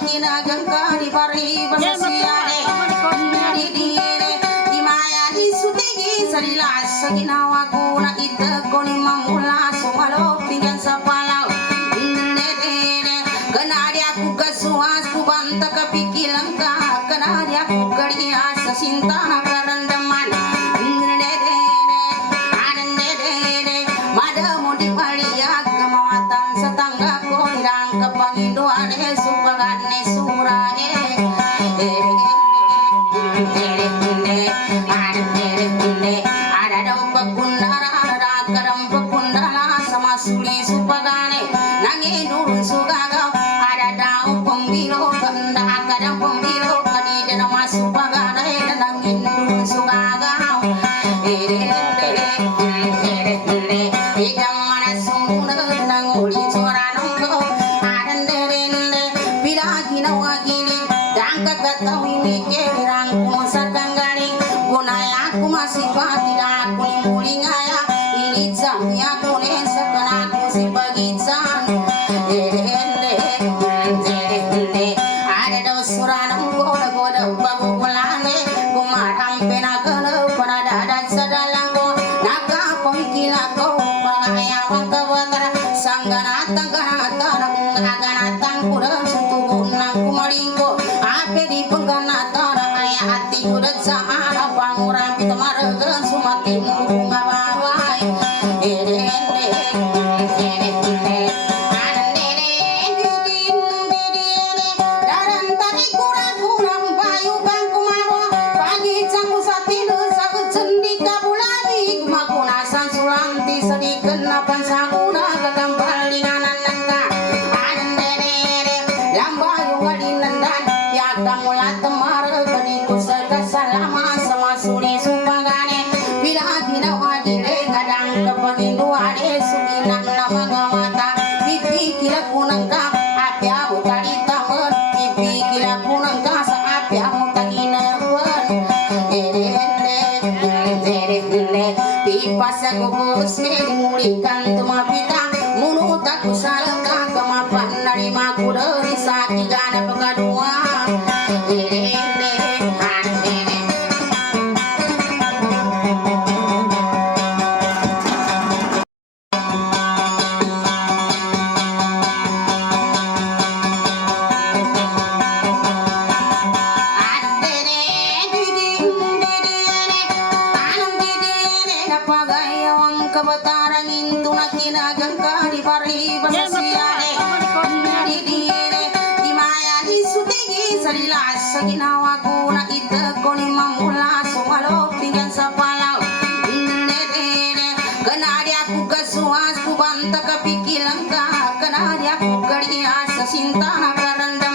kinagangkari pari basasiare didire di maya di sutigi sarila sa ginawa ko na ita ko ni mamula sumalo pinggan sa palaw kanari aku kasuas ku banta kapikilang ka kanari aku kariya sa sinta na karandaman madamu di paliag kamawatan sa tangga ko nirang kapangiduan supagane surahe ada daw pagkundara karam pagkundala sama suli supagane nangidurun sugagaw ada daw pembiro ganda kadang pembiro kadida nama supagane nangidurun sugagaw idang mana sungunag nang uli suranong ko adan derende pilagi na wagili dang kagataw ini kerang kuno sa tanggaling gunaya aku masih tidak aku muling aya ini jamnya kunen sekanaku si bagitan ada daw suranong goda goda bagulane kumarang penagana panada sa dalanggo nakapangkila ko pangayawang kawatara sangganatang ganatang kurang suntugon ng kumalingko ape di pengganatan ay hati kudat sa harap pangurang pitamaragan sumating bunga baway sadikan napan sakuna kagambalinganan nangka andere lambayu ngadinandan ya kamulat temar kadiku salama sama suri supagane bila dinawa dire kadang kepengindu ade suginan nama gamata pipi kila kunangka apya utari tamer pipi kila kunangka sa apya mutaginawan pipasa kubus mengulikan tumapita munutak usalaka kemapan narima kudari sakit gana pekadua kabatarang into na kinagangkari pari basasiare didire di maya di sutigi sarila sa ginawa ko na ita ko ni mamula sumalo pinggan sa palaw kanari aku kasuas ku banta kapikilang ka kanari aku kariya sa sinta na karanda